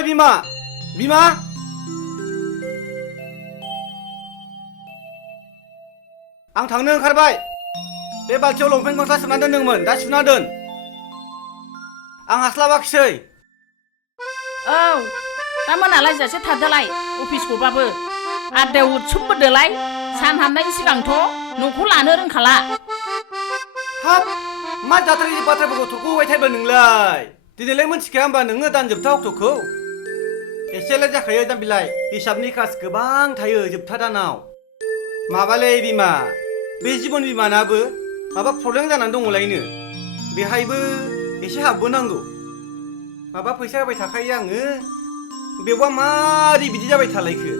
ओइ बिमा बिमा आं थांनो ओंखारबाय बे बाल्थियाव लंपेन्ट गस्ला सोमना दोनदोंमोन दा सुना दोन आं हास्लाबाखिसै औ दा मोनालायजासे थादोलाय अफिसखौबाबो आदायाव उथसुमबोदोलाय सान हाबनायनि सिगांथ' न'खौ लानो रोंखाला हाब मा जाथारि बाथ्राफोरखौ थरखौबाय थाइबा नोंलाय दिनैलाय मोनथिखाया होमबा नोङो दान जोबथा अक्ट'खौ एसेलाय जाखायो जाम्बिलाय हिसाबनि कास गोबां थायो जोबथा दानाव माबालै बिमा बे जिबन बिमानाबो माबा प्रब्लेम जानानै दङलायनो बेहायबो एसे हाबबोनांगौ माबा फैसा होबाय थाखायो आङो बेवबा मारै बिदि जाबाय थालायखो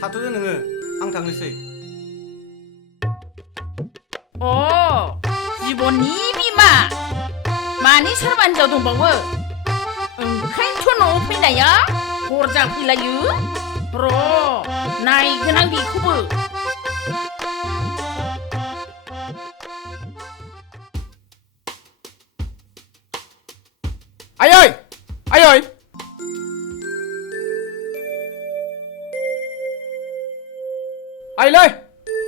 थाथ'दो नोङो आं थांनोसै अ जिबननि बिमा मानि सोरबा हिनजाव दंबावो ओंखायनोथ' न'आव फैनाया हर जाफैलायो र' नायगोन आं बेखौबो आयै आयै आइलै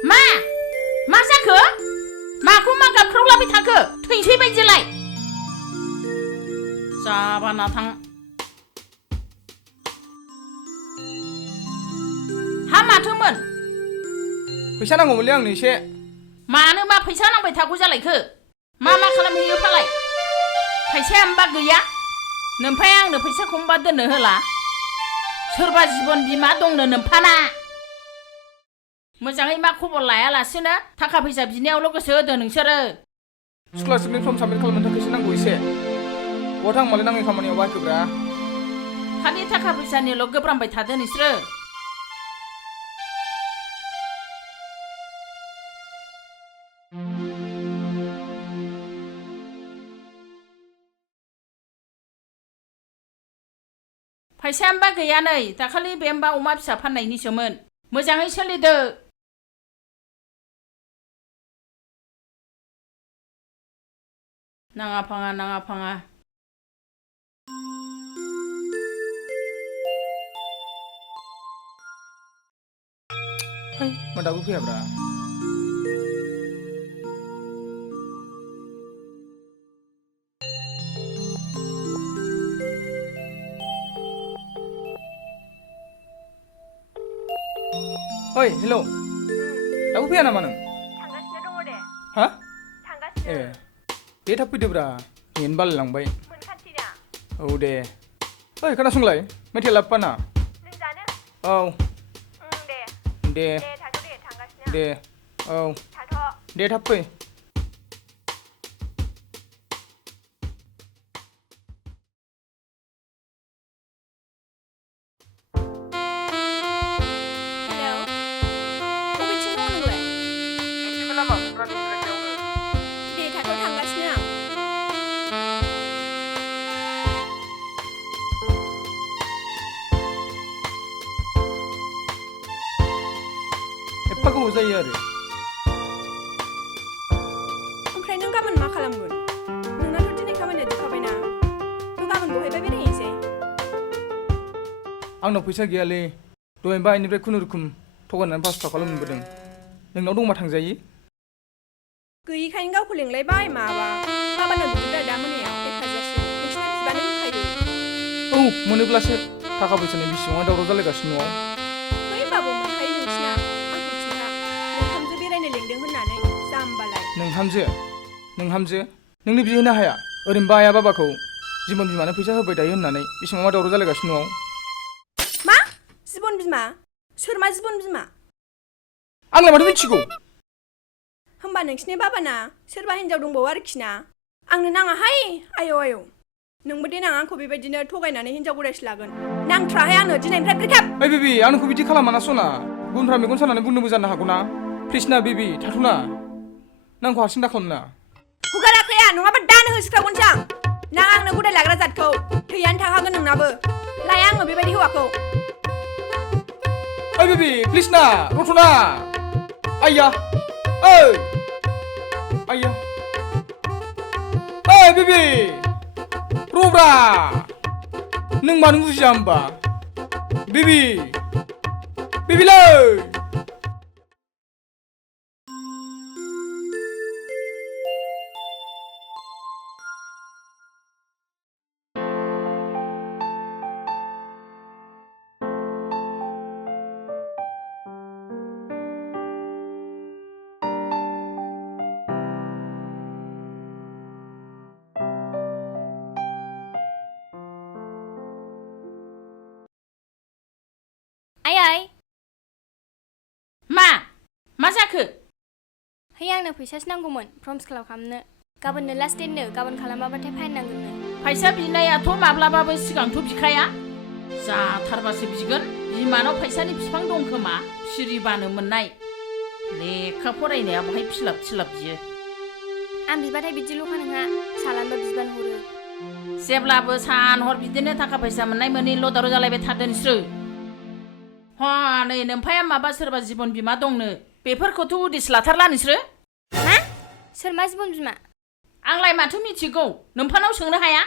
मा जाखो माखौ मा गाबख्रावलाबाय थाखो थैसै बायदिलाय जाबाना थां हा माथोमोन फैसा नांगौमोनलै आंनो एसे मानो मा फैसा नांबाय थागौ जालायखो मा खालामहैयो फालाय फैसाया होमबा गैया नोमफाय आंनो फैसाखौ होमबा दोननो होला सोरबा जिबन बिमा दंनो नोमफाना मोजाङै मा खबर लायालासेनो थाखा फैसा बिनायावल' गोसो होदो नोंसोरो स्कलारशिपनि फर्म साबमिट खालामनो थाखायसो नांगौ एसे बहा थांमालाय नाङै खामानियाव बाहायखोब्रा खालि थाखा फैसानिल' गोब्रामबाय थादो नोंसोरो फैसाया होमबा गैया नै दाखालि बे होमबा अमा फिसा फाननायनिसोमोन मोजाङै सोलिदो नाङा फाङा है मा दाबो फैयाब्रा ओइ हेलौ दाबो फैया नामा नों थांगासिनो दङ दे हा थांगासिनो ए दे थाब फैदोब्रा नेनो बालायलांबाय मोनखानोसैना औ दे ओइ खोनासंलाय मेथाइ लाबोफाना नों जानो औ दे दे थाथ' दे थांगासिनो दे औ थाथ' दे थाब फै हेलौ बबेथिं दङ नोंलाय एसेबो लामा क'क्राझारनिफ्राय दे थाथ' थांगासिनो आं एफा गोबाव जायो आरो ओमफ्राय नों गाबोन मा खालामगोन नोंनाथ' दिनै खामानिया जोबखाबायना थ' गाबोन बहायबा बेरायहैनोसै आंनाव फैसा गैयालै दहाय बाहायनिफ्राय खुनुरुखुम थगायनानै 500 थाखाल' मोनबोदों नोंनाव दंबा थांजायो गैयिखायनो गावखौ लिंलायबाय माबा बाबानाव बिदिब्ला दा मोनायाव 1 हाजारसो नोंसिना बिबानो होखायो औ मोनोब्लासो थाखा फैसानि बिसिबाङा दावराव जालायगासिनो न'आव है बाबु मोनखायो नोंसिना आंखौ खिन्था नोंथामजो बेरायनो लिंदों होननानै जाम्बालाय नोंहामजो नोंनो बिहोनो हाया ओरैनोबा आइया बाबाखौ जिबन बिमानो फैसा होबाय थायो होननानै बिसिबाङा दावराव जालायगासिनो न'आव मा जिबन बिमा सोर मा जिबन बिमा आंलाय माथो मिथिगौ होमबा नोंसिनि बाबाना सोरबा हिनजाव दंबावो आरोखि ना आंनो नाङाहाय आयौ नोंबो देनां आंखौ बेबायदिनो थगायनानै हिनजाव गोदानसो लागोन नांथ्राहाय आंनो दिनैनिफ्राय ब्रेकआप ओइ बेबि आंखौ बिदि खालामा ना सना गुबुनफ्रा मेगन सानानै बुंनोबो जानो हागौ ना प्लिज ना बेबि थाथ'ना नांखौ हारसिं दा खालामना हुगाराखैया नङाबा दानो होसिख्रावगोनसो आं नाङा आंनो गदाय लाग्रा जादखौ थैयानो थाखागोन नोंनाबो लाया आङो बेबायदि हौवाखौ ओइ बेबि प्लिज ना रथना आइया ओइ आइया ओइ बेबि रब्रा नों मानो बुजिया होमबा बेबि बेबिलै आइ मा जाखो है आंनो फैसासो नांगौमोन फर्म फिल खालामनो गाबोननो लास्ट डेटनो गाबोन खालामाबाथाय फाइन नांगोननो फैसा बिनायाथ' माब्लाबाबो सिगांथ' बिखाया जाथारबासो बिगोन बिमानाव फैसानि बिफां दं खोमा सिरिबानो मोननाय लेखा फरायनाया बहाय फिलाब बियो आं बिबाथाय बिदिल'खा नोंहा सालानबो बिबान हरो जेब्लाबो सान हर बिदिनो थाखा फैसा मोननाय मोनैल' दावराव जालायबाय थादों नोंसोरो नै नोमफाया माबा सोरबा जिबन बिमा दंनो बेफोरखौथ' उदिस लाथारला नोंसोरो मा सोर मा जिबन बिमा आंलाय माथो मिथिगौ नोमफानाव सोंनो हाया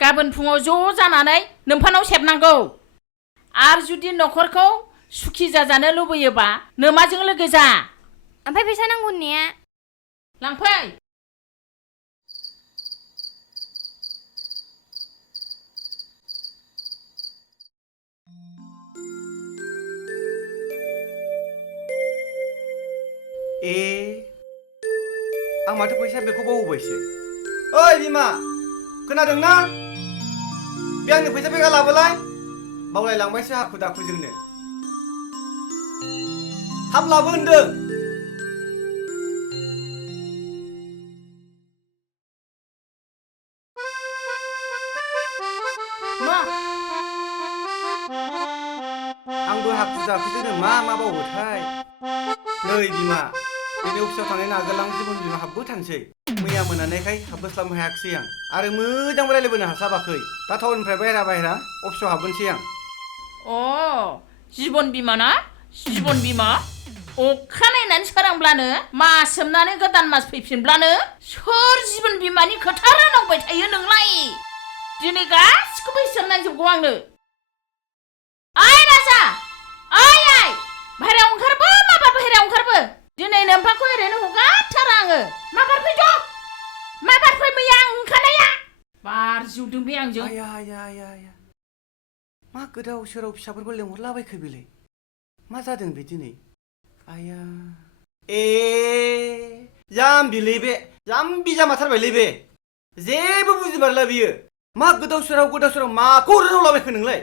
गाबोन फुङाव ज' जानानै नोमफानाव सेबनांगौ आरो जुदि न'खरखौ सुखि जाजानो लुबैयोबा नोमाजों लोगो जा ओमफ्राय फैसा नांगौ होननाया लांफै आं माथो फैसा बेखौ बावबायसो ओइ बिमा खोनादोंना बे आंनि फैसा बेगा लाबोलाय बावलायलांबायसो हाखु दाखुजोंनो थाब लाबो होनदों मा आंबो हाखु दाखुजोंनो मा बावोथाय नै बिमा दिनै अफिसाव थांनायनि आगोल आं जिबन बिमा हाबबो थांसै मैया मोनानायखाय हाबबोस्लाबनो हायाखिसै आं आरो मोजांबो रायलायबोनो हास्लाबाखै दा टाउननिफ्राय बायह्रा अफिसाव हाबबोनोसै आं जिबन बिमा ना जिबन बिमा अखा नायनानै सोरांब्लानो मास सोमनानै गोदान मास फैफिनब्लानो सोर जिबन बिमानि खोथा रायलांबाय थायो नोंलाय दिनै गासिखौबो हिसाब नांजोबगौ आंनो ओइ राजा ओइ बाहेरायाव ओंखारबो माबार बाहेरायाव ओंखारबो दिनै नोमफाखौ ओरैनो हगारथारा आङो माबार फैद' माबार फै मैया आं ओंखारनाया बार जिउदों बे आंजों आया मा गोदाव सोराव फिसाफोरखौ लेंहरलाबायखो बेलाय मा जादों बे दिनै आया जाम्बिलै बे जाम्बि जामाथारबायलै बे जेबो बुजिमारला बियो मा गोदाव सोराव माखौ रोंलाबायखो नोंलाय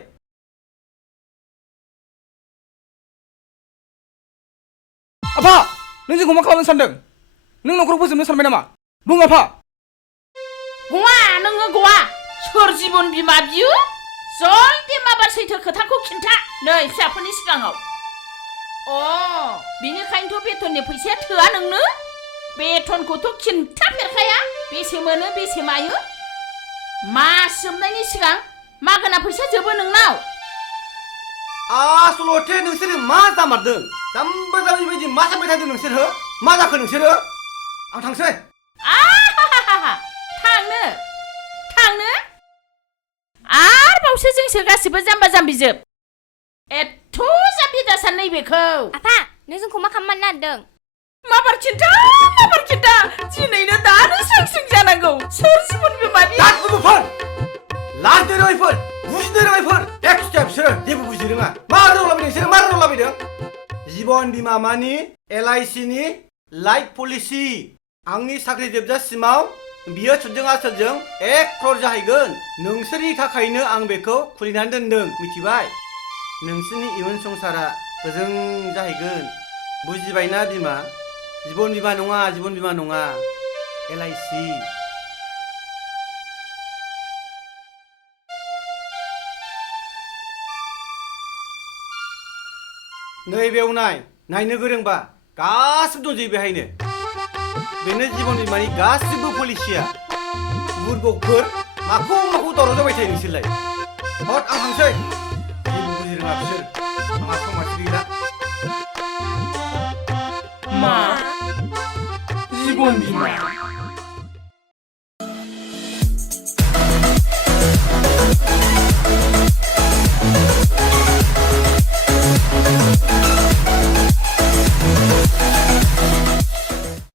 आफा नों जोंखौ मा खालामनो सानदों नों न'खरखौ फोजोबनो सानबाय नामा बुं आफा गवा नोङो गवा सोर जिबन बिमा बियो जल्दि माबार सैथो खोथाखौ खिन्था नै फिसाफोरनि सिगाङाव बिनिखायनोथ' बेथननि फैसाया थोआ नोंनो बेथनखौथ' खिन्थाफेरखाया बेसे मोनो बेसे मायो मास जोबनायनि सिगां मागोना फैसा जोबो नोंनाव आसलथे नोंसोरो मा जामारदों जाम्बा जाम्बि बायदि मा जाबाय थादों नोंसोरो मा जाखो नोंसोरो आं थांसै थांनो आर बावसो जोंसो गासिबो जाम्बा जाम्बिजोब एथ' जाम्बि दासान नैबेखौ आफा नों जोंखौ मा खालामनो नागिरदों माबार खिन्था दिनैनो दानो सों जानांगौ सोर जिबन बिमानि दागुबुफोर लाजनो रोङैफोर बुजिनो रोङैफोर एक्सट्रा बिसोरो जेबो बुजि रोङा मा रोंलाबायदों जिबन बिमा मानि LIC नि लाइफ पलिसि आंनि साख्रि जोबजासिमाव बियो सुदजों आसोलजों 1 crore जाहैगोन नोंसोरनि थाखायनो आं बेखौ खुलिनानै दोनदों मिथिबाय नोंसोरनि इयुन संसारा गोजों जाहैगोन बुजिबायना बिमा जिबन बिमा नङा LIC नै बेयाव नायनो गोरोंबा गासिबो दंजोबो बेहायनो बेनो जिबन बिमानि गासिबो पलिसिया बुरबकफोर माखौ दावराव जाबाय थायो नोंसोरलाय हट आं थांसै जेबो बुजि रोङा बिसोर आंहा समाज गैला मा जिबन बिमा